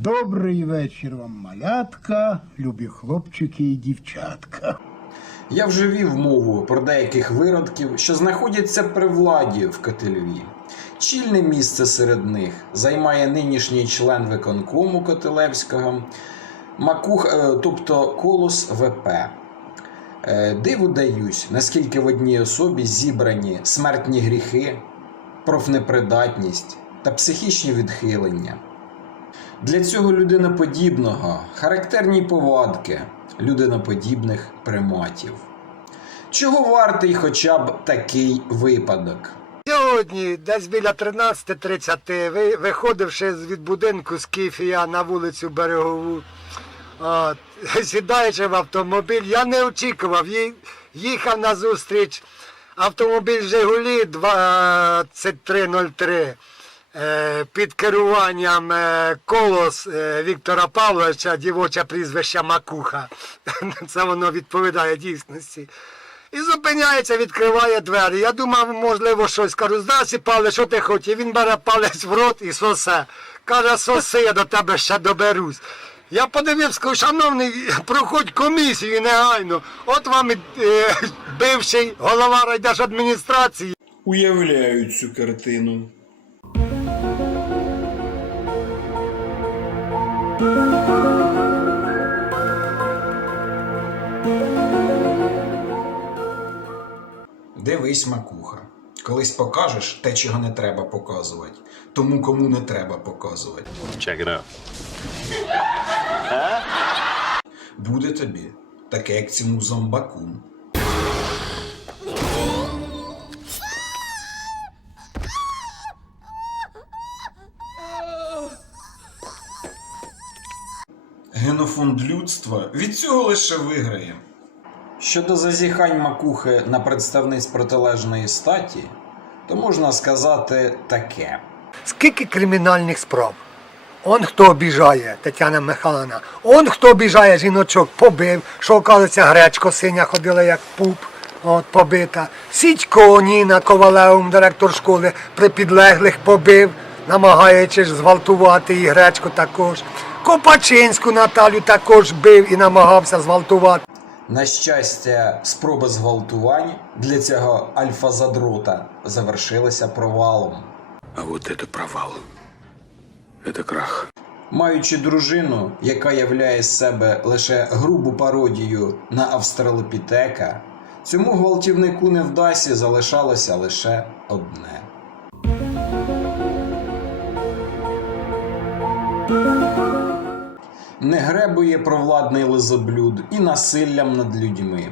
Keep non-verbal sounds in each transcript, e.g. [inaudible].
Добрий вечір вам, малятка, любі хлопчики і дівчатка. Я вже вів мову про деяких виродків, що знаходяться при владі в Котельві. Чільне місце серед них займає нинішній член виконкому Котелевського, Макух, е, тобто Колос ВП. Е, Диву даюсь, наскільки в одній особі зібрані смертні гріхи, профнепридатність та психічні відхилення. Для цього людиноподібного характерні повадки людиноподібних приматів. Чого вартий хоча б такий випадок? Сьогодні, десь біля 13.30, ви- виходивши від будинку з Кіфія на вулицю Берегову, [laughs] сідаючи в автомобіль, я не очікував, їхав на зустріч автомобіль Жигулі 2303 е, під керуванням е, колос е, Віктора Павловича, дівоче прізвище Макуха. [laughs] Це воно відповідає дійсності. І зупиняється, відкриває двері. Я думав, можливо, щось. Кажу, здрасте, Павле, що ти хотів? Він бере палець в рот і сосе. Каже, соси, я до тебе ще доберусь. Я подивився, кажу, шановний, проходь комісію негайно. От вам і е, бивший голова райдержадміністрації. Уявляю цю картину. Дивись, макуха. Колись покажеш те, чого не треба показувати, тому кому не треба показувати. Check it out. Буде тобі таке, як цьому зомбаку. Генофонд людства від цього лише виграє. Щодо зазіхань макухи на представниць протилежної статі, то можна сказати таке. Скільки кримінальних справ? Он хто обіжає, Тетяна Михайловна, он хто обіжає жіночок, побив, що оказується гречко синя ходила як пуп, от побита. Сідько Ніна Ковалеум, директор школи, при підлеглих побив, намагаючись зґвалтувати і гречку також. Копачинську Наталю також бив і намагався зґвалтувати. На щастя, спроби зґвалтувань для цього альфа-задрота завершилися провалом. А вот это провал. Это крах. Маючи дружину, яка являє з себе лише грубу пародію на австралопітека, цьому гвалтівнику невдасі залишалося лише одне. Не гребує провладний лизоблюд і насиллям над людьми.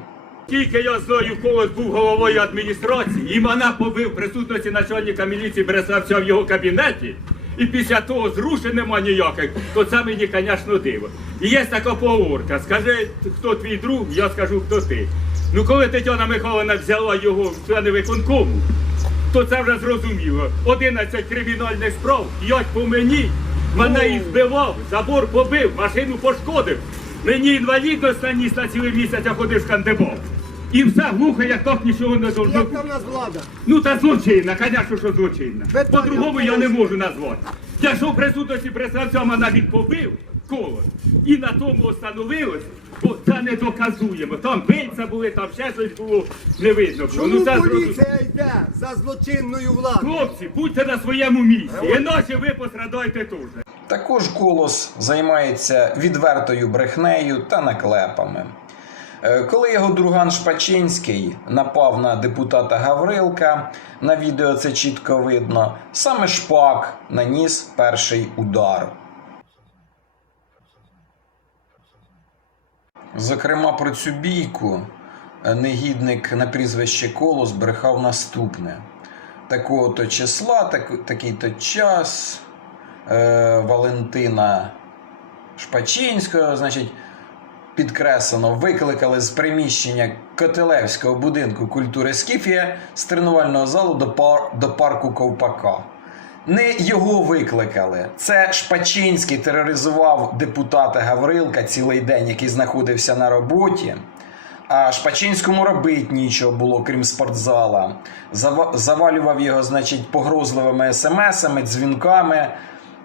Тільки я знаю, колос був головою адміністрації, і мене побив присутності начальника міліції Береславця в його кабінеті. І після того зрушень нема ніяких, то це мені, звісно, диво. І є така поговорка. Скажи, хто твій друг, я скажу, хто ти. Ну коли Тетяна Михайловна взяла його в члени виконкому, то це вже зрозуміло. 11 кримінальних справ, 5 по мені. Мене і збивав, забор побив, машину пошкодив. Мені інвалідність наніс на цілий місяць, я ходив з кандибом. І все глухо, як так нічого не должно Як там нас влада? Ну та злочинна, звісно, що злочинна. По-другому я не можу назвати. Якщо в присутності представця мене він побив коло, і на тому остановилось, то це не доказуємо. Там бильця були, там ще щось було, не видно. було. Ну, Чому це зрозуміло. поліція йде за злочинною владою? Хлопці, будьте на своєму місці, іначе ви пострадаєте теж. Також колос займається відвертою брехнею та наклепами. Е, Коли його друган Шпачинський напав на депутата Гаврилка, на відео це чітко видно, саме Шпак наніс перший удар. Зокрема, про цю бійку е, негідник на прізвище Колос брехав наступне: такого-то числа, так, такий-то час е, Валентина Шпачинського, значить, підкреслено, викликали з приміщення Котелевського будинку культури Скіфія з тренувального залу до, пар, до парку Ковпака. Не його викликали. Це Шпачинський тероризував депутата Гаврилка цілий день, який знаходився на роботі. А Шпачинському робить нічого було, крім спортзала. Завалював його, значить, погрозливими смсами, дзвінками.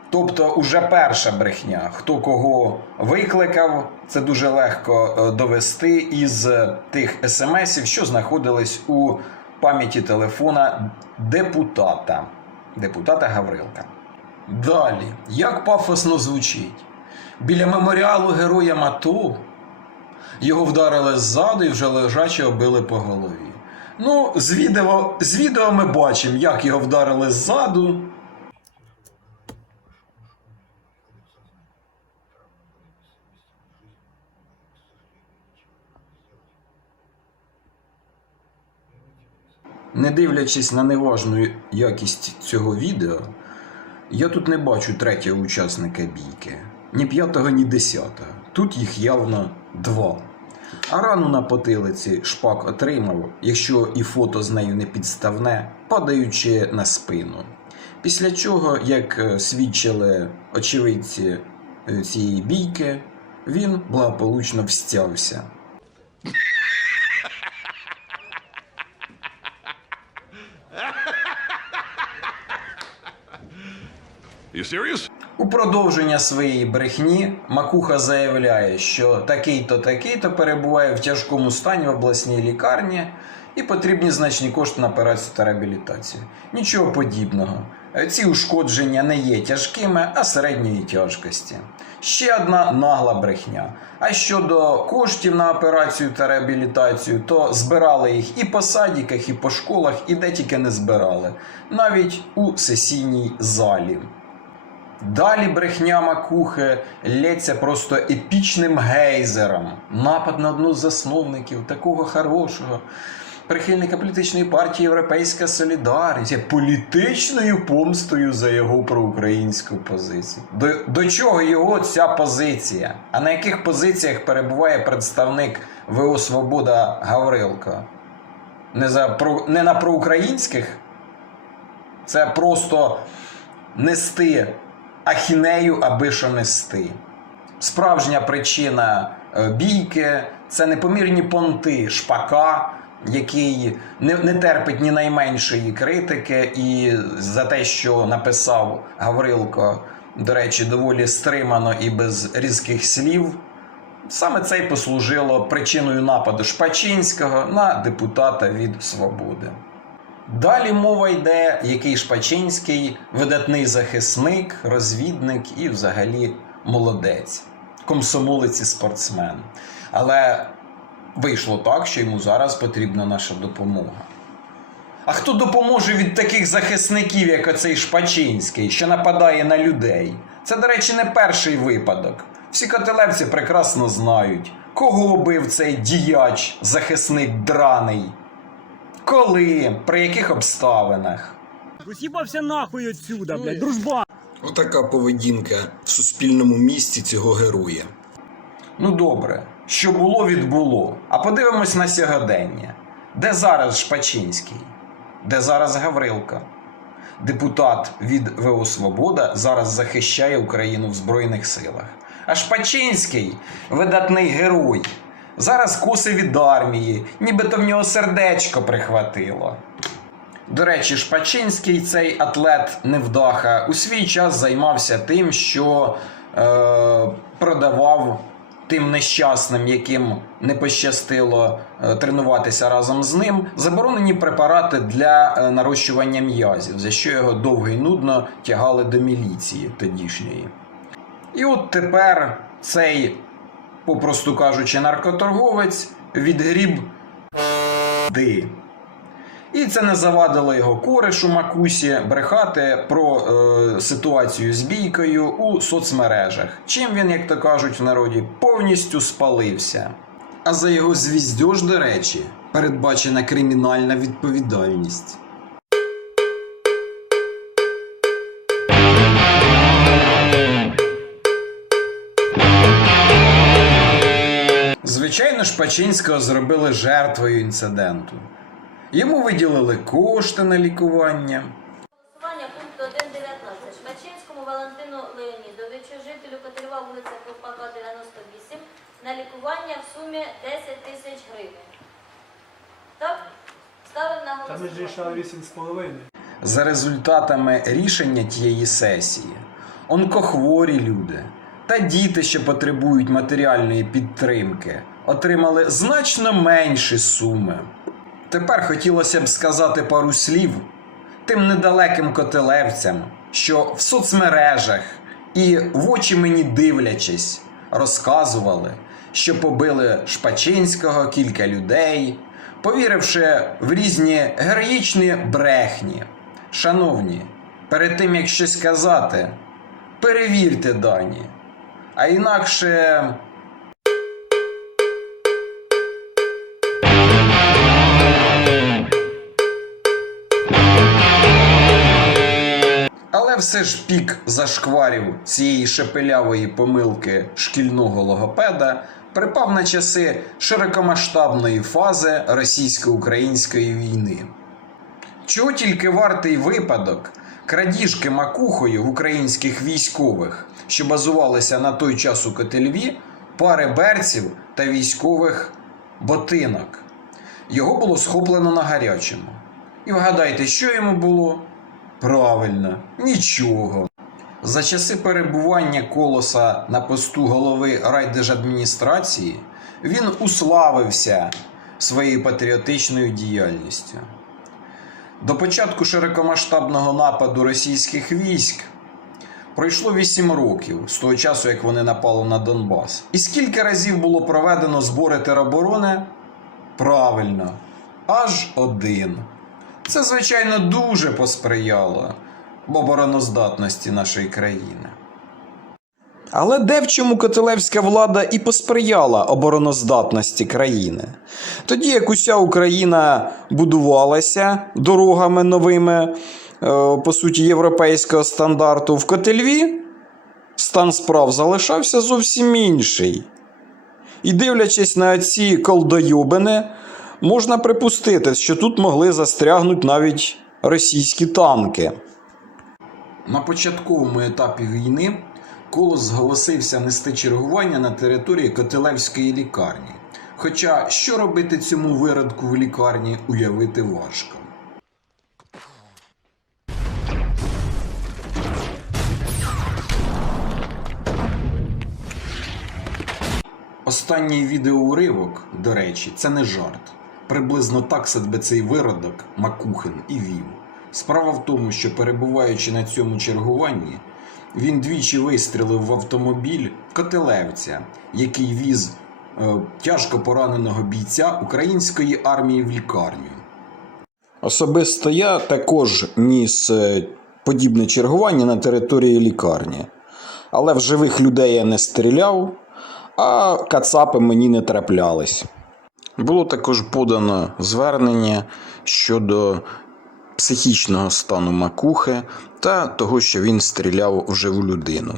Тобто, уже перша брехня. Хто кого викликав, це дуже легко е, довести із тих смсів, що знаходились у пам'яті телефона депутата, депутата Гаврилка. Далі, як пафосно звучить, біля меморіалу героям АТО його вдарили ззаду і вже лежачого били по голові. Ну, з відео, з відео ми бачимо, як його вдарили ззаду. Не дивлячись на неважну якість цього відео, я тут не бачу третього учасника бійки. Ні п'ятого, ні десятого. Тут їх явно два. А рану на потилиці шпак отримав, якщо і фото з нею не підставне, падаючи на спину. Після чого, як е, свідчили очевидці е, цієї бійки, він благополучно встявся. You serious? У продовження своєї брехні Макуха заявляє, що такий-то такий-то перебуває в тяжкому стані в обласній лікарні і потрібні значні кошти на операцію та реабілітацію. Нічого подібного. Ці ушкодження не є тяжкими, а середньої тяжкості. Ще одна нагла брехня. А щодо коштів на операцію та реабілітацію, то збирали їх і по садіках, і по школах, і де тільки не збирали, навіть у сесійній залі. Далі брехня Макухи лється просто епічним гейзером. Напад на одну з засновників такого хорошого. Прихильника політичної партії Європейська Солідарність політичною помстою за його проукраїнську позицію. До, до чого його ця позиція? А на яких позиціях перебуває представник ВО Свобода Гаврилко? Не, за, про- не на проукраїнських? Це просто нести ахінею, аби що нести. Справжня причина е, бійки це непомірні понти шпака, який не, не терпить ні найменшої критики, і за те, що написав Гаврилко, до речі, доволі стримано і без різких слів. Саме це й послужило причиною нападу Шпачинського на депутата від Свободи. Далі мова йде, який Шпачинський видатний захисник, розвідник і взагалі молодець, комсомолець і спортсмен. Але вийшло так, що йому зараз потрібна наша допомога. А хто допоможе від таких захисників, як оцей Шпачинський, що нападає на людей? Це, до речі, не перший випадок. Всі котелевці прекрасно знають, кого бив цей діяч, захисник драний. Коли, при яких обставинах? Роз'їбався нахуй отсюда, блядь, дружба. Отака поведінка в суспільному місці цього героя. Ну добре, що було, відбуло. А подивимось на сьогодення. Де зараз Шпачинський? Де зараз Гаврилка? Депутат від ВО Свобода зараз захищає Україну в Збройних силах. А Шпачинський, видатний герой, зараз коси від армії, нібито в нього сердечко прихватило. До речі, Шпачинський, цей атлет невдаха, у свій час займався тим, що е, продавав тим нещасним, яким не пощастило е, тренуватися разом з ним, заборонені препарати для е, нарощування м'язів, за що його довго і нудно тягали до міліції тодішньої. І от тепер цей, попросту кажучи, наркоторговець відгріб ди. І це не завадило його корешу Макусі брехати про е, ситуацію з бійкою у соцмережах. Чим він, як то кажуть в народі, повністю спалився. А за його звіздьож, до речі, передбачена кримінальна відповідальність. Звичайно ж, Пачинського зробили жертвою інциденту. Йому виділили кошти на лікування. Голосування пункту 1.19. Шпачинському Валентину Леонідовичу, жителю Катерва, вулиця Ковпака, 98, на лікування в сумі 10 тисяч гривень. Так? Ставимо на ж голосування. 8,5. За результатами рішення тієї сесії, онкохворі люди та діти, що потребують матеріальної підтримки, отримали значно менші суми. Тепер хотілося б сказати пару слів тим недалеким котелевцям, що в соцмережах і в очі мені дивлячись, розказували, що побили Шпачинського кілька людей, повіривши в різні героїчні брехні. Шановні, перед тим як щось казати, перевірте дані. А інакше. Все ж пік зашкварів цієї шепелявої помилки шкільного логопеда припав на часи широкомасштабної фази російсько-української війни. Чого тільки вартий випадок крадіжки макухою в українських військових, що базувалися на той час у Котельві, пари берців та військових ботинок. Його було схоплено на гарячому. І вгадайте, що йому було? Правильно, нічого. За часи перебування колоса на посту голови райдержадміністрації він уславився своєю патріотичною діяльністю. До початку широкомасштабного нападу російських військ пройшло 8 років з того часу, як вони напали на Донбас. І скільки разів було проведено збори тероборони? Правильно, аж один. Це, звичайно, дуже посприяло обороноздатності нашої країни. Але де в чому котелевська влада і посприяла обороноздатності країни? Тоді як уся Україна будувалася дорогами новими, е, по суті, європейського стандарту, в Котельві стан справ залишався зовсім інший. І дивлячись на ці колдойобини, можна припустити, що тут могли застрягнути навіть російські танки. На початковому етапі війни Колос зголосився нести чергування на території Котелевської лікарні. Хоча що робити цьому виродку в лікарні, уявити важко. Останній відеоуривок, до речі, це не жарт. Приблизно так себе цей виродок Макухин і вів. Справа в тому, що перебуваючи на цьому чергуванні, він двічі вистрілив в автомобіль Котелевця, який віз е, тяжко пораненого бійця української армії в лікарню. Особисто я також ніс е, подібне чергування на території лікарні. Але в живих людей я не стріляв, а кацапи мені не траплялись. Було також подано звернення щодо психічного стану макухи та того, що він стріляв в живу людину.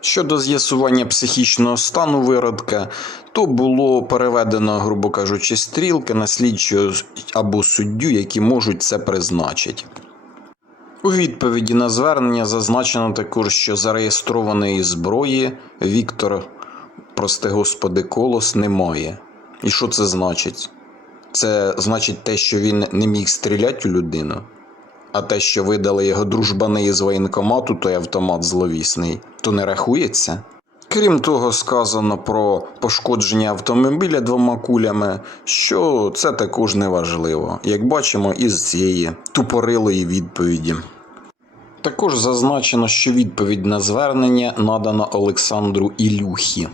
Щодо з'ясування психічного стану виродка, то було переведено, грубо кажучи, стрілки на слідчого або суддю, які можуть це призначити. У відповіді на звернення зазначено також, що зареєстрованої зброї Віктор, прости господи, колос немає. І що це значить? Це значить те, що він не міг стріляти у людину, а те, що видали його дружбани із воєнкомату, той автомат зловісний, то не рахується. Крім того, сказано про пошкодження автомобіля двома кулями, що це також не важливо, як бачимо із цієї тупорилої відповіді. Також зазначено, що відповідь на звернення надано Олександру Ілюхі.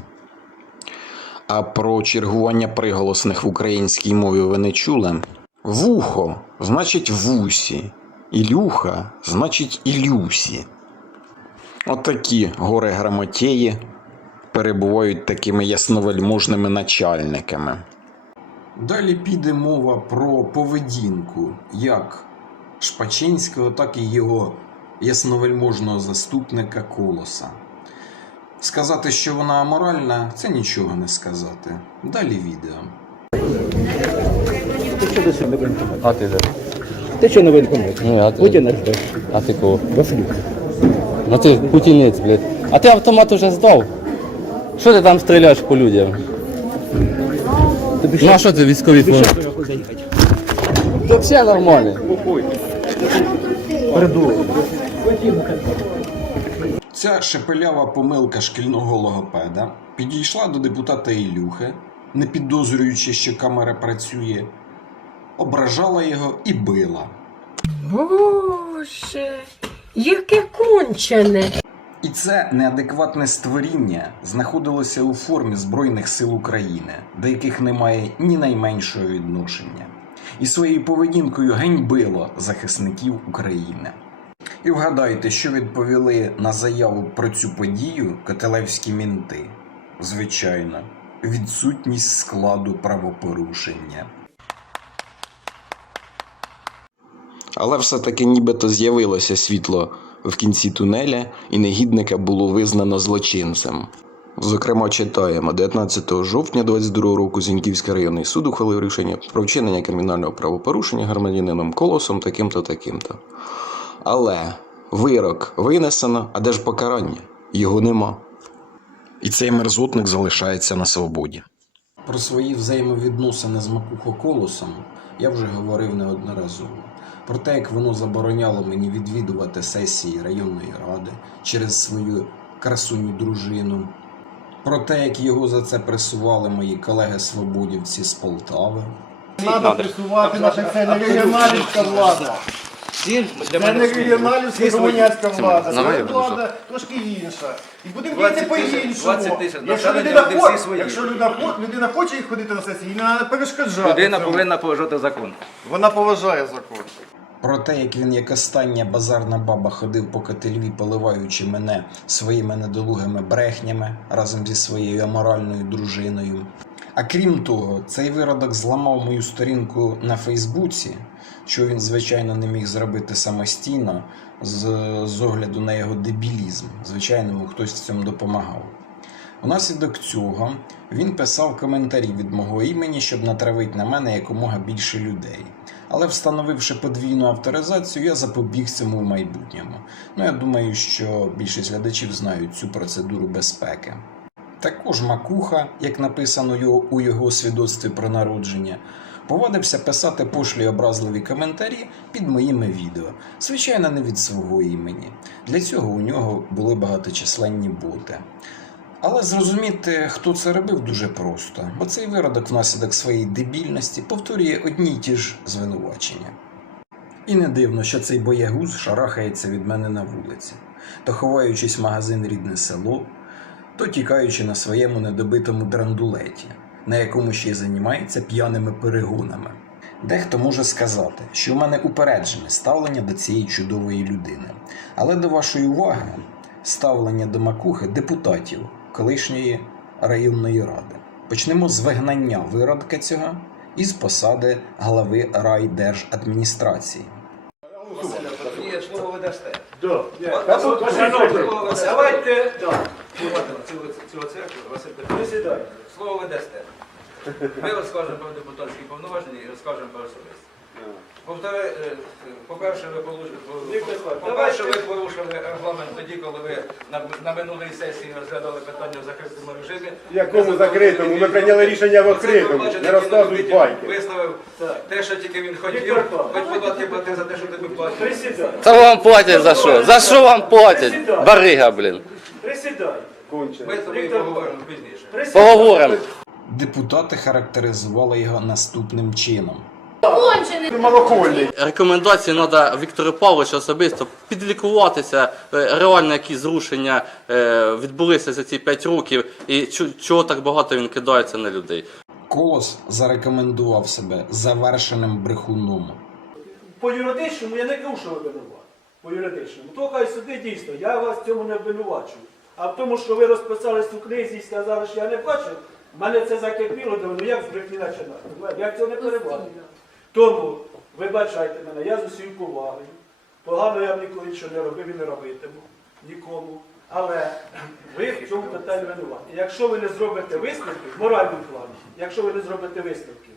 А про чергування приголосних в українській мові ви не чули? Вухо значить вусі. Ілюха значить ілюсі. Отакі гори грамотєї перебувають такими ясновельможними начальниками. Далі піде мова про поведінку як Шпачинського, так і його ясновельможного заступника Колоса. Сказати, що вона аморальна, це нічого не сказати. Далі відео. А ти де? Ти що не воєнкомат? Ну, а ти? Путіна ждеш. А ти кого? Василюк. Ну ти путінець, блядь. А ти автомат уже здав? Що ти там стріляєш по людям? Тобі Ну а що ти військові твої? що заїхати? Ти взагалі нормальний. Ця шепелява помилка шкільного логопеда підійшла до депутата Ілюхи, не підозрюючи, що камера працює, ображала його і била. Боже, яке кончене. І це неадекватне створіння знаходилося у формі Збройних сил України, до яких немає ні найменшого відношення, і своєю поведінкою ганьбило захисників України. І вгадайте, що відповіли на заяву про цю подію котелевські мінти. Звичайно, відсутність складу правопорушення. Але все-таки нібито з'явилося світло в кінці тунеля, і негідника було визнано злочинцем. Зокрема, читаємо 19 жовтня 22 року Зіньківський районний суд ухвалив рішення про вчинення кримінального правопорушення громадянином колосом таким-то таким-то. Але вирок винесено, а де ж покарання? Його нема. І цей мерзотник залишається на свободі. Про свої взаємовідносини з Макухо Колосом я вже говорив неодноразово. Про те, як воно забороняло мені відвідувати сесії районної ради через свою красуню дружину. Про те, як його за це пресували мої колеги-свободівці з Полтави. Треба присувати наша це не регіоналівська влада. Це не регіоналівська комуністська влада. Це влада трошки інша. І будемо діяти по-іншому. Якщо людина хоче, якщо людина хо- людина хоче їх ходити на сесії, їй не треба перешкоджати. Людина цьому. повинна поважати закон. Вона поважає закон. Про те, як він як остання базарна баба ходив по котельві, поливаючи мене своїми недолугими брехнями разом зі своєю аморальною дружиною. А крім того, цей виродок зламав мою сторінку на Фейсбуці, що він, звичайно, не міг зробити самостійно з, з огляду на його дебілізм. Звичайно, йому хтось в цьому допомагав. Унаслідок цього він писав коментарі від мого імені, щоб натравити на мене якомога більше людей. Але встановивши подвійну авторизацію, я запобіг цьому в майбутньому. Ну, я думаю, що більшість глядачів знають цю процедуру безпеки. Також Макуха, як написано у його свідоцтві про народження, повадився писати пошлі образливі коментарі під моїми відео, звичайно, не від свого імені. Для цього у нього були багаточисленні боти. Але зрозуміти, хто це робив, дуже просто, бо цей виродок внаслідок своєї дебільності повторює одні й ті ж звинувачення. І не дивно, що цей боягуз шарахається від мене на вулиці, то ховаючись в магазин рідне село, то тікаючи на своєму недобитому драндулеті, на якому ще й займається п'яними перегонами. Дехто може сказати, що в мене упереджене ставлення до цієї чудової людини. Але до вашої уваги ставлення до макухи депутатів колишньої районної ради. Почнемо з вигнання виродка цього із посади глави райдержадміністрації. Слово ви дасте. Давайте. Цього церкви, Василь Петрович. Слово ви дасте. Ми розкажемо про депутатські повноваження і розкажемо про особисті. Повтори, е, По-перше, ви порушили, по-перше, ви порушили регламент тоді, коли ви на, на минулій сесії розглядали питання в закритому режимі. В Якому закритому? Ми прийняли рішення в відкритому. Не розказують байки. Висловив те, що тільки він хотів, хоч податки плати за те, що тобі платять. Та вам платять за що? За що вам платять? Барига, блін. Ми з тобою поговоримо пізніше. Поговоримо. Депутати характеризували його наступним чином. Малокольний. Рекомендації треба Віктору Павловичу особисто підлікуватися, е, реально які зрушення е, відбулися за ці 5 років, і чо- чого так багато він кидається на людей. Колос зарекомендував себе завершеним брехуном. По юридичному я не кажу, що ви винуваті. По юридичному. То хай суди дійсно, я вас в цьому не обвинувачую. А в тому, що ви розписались у книзі і сказали, що я не бачив, мене це закипіло, думаю, ну як з брехні починати? Я цього не перебачу. Тому вибачайте мене, я з усією повагою. Погано я б ніколи нічого не робив і не робитиму нікому. Але ви в цьому питанні винуваті. Якщо ви не зробите висновків, в моральному плані, якщо ви не зробите висновків,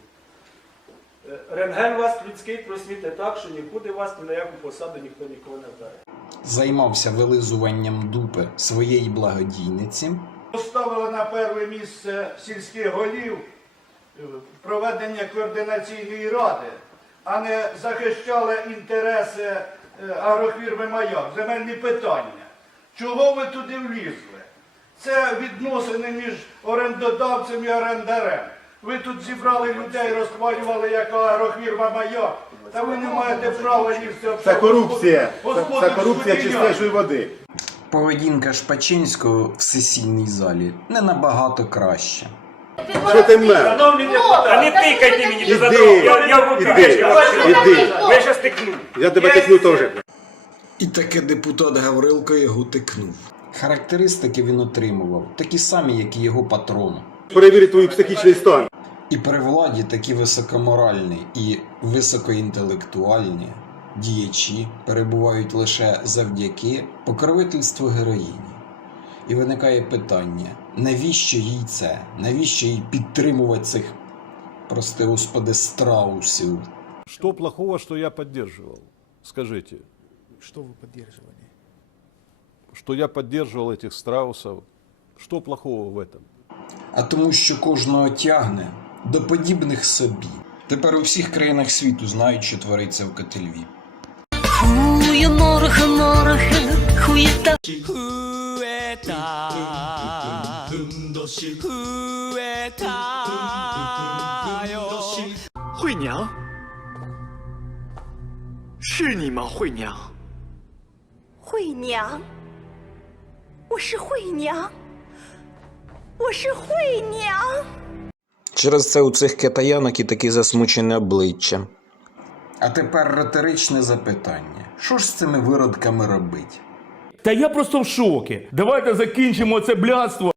е, рентген вас людський просвітить так, що нікуди вас ні на яку посаду ніхто ніколи не вдарить. Займався вилизуванням дупи своєї благодійниці. Поставили на перше місце сільських голів е, проведення координаційної ради, а не захищали інтереси е, агрофірми Маяк, земельні питання. Чого ви туди влізли? Це відносини між орендодавцем і орендарем. Ви тут зібрали людей, розхвалювали, яка агрофірма моя. Та ви не маєте права лізти об Це корупція. Це, це корупція чистейшої води. Поведінка Шпачинського в сесійній залі не набагато краще. Що ти мер? Шановні депутати, Не тикайте мені Іди, Я, я іди, іди. Я щас тикну. Я тебе тикну теж. І таке депутат Гаврилко його тикнув. Характеристики він отримував, такі самі, як і його патрон. Перевірить твій психічний стан. І при владі такі високоморальні і високоінтелектуальні діячі перебувають лише завдяки покровительству героїні. І виникає питання: навіщо їй це? Навіщо їй підтримувати цих, прости господи, страусів? Что плохого, что я поддерживал? Скажите. Що ви підтримували? Что я поддерживал этих страусов? Что плохого в этом? а тому, що кожного тягне до подібних собі. Тепер у всіх країнах світу знають, що твориться в Котельві. Хуй 娘，我是惠娘，我是惠娘。 Через це у цих китаянок і такі засмучене обличчя. А тепер риторичне запитання: що ж з цими виродками робить? Та я просто в шокі. Давайте закінчимо це блядство.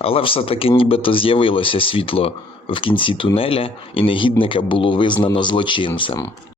Але все-таки нібито з'явилося світло в кінці тунеля, і негідника було визнано злочинцем.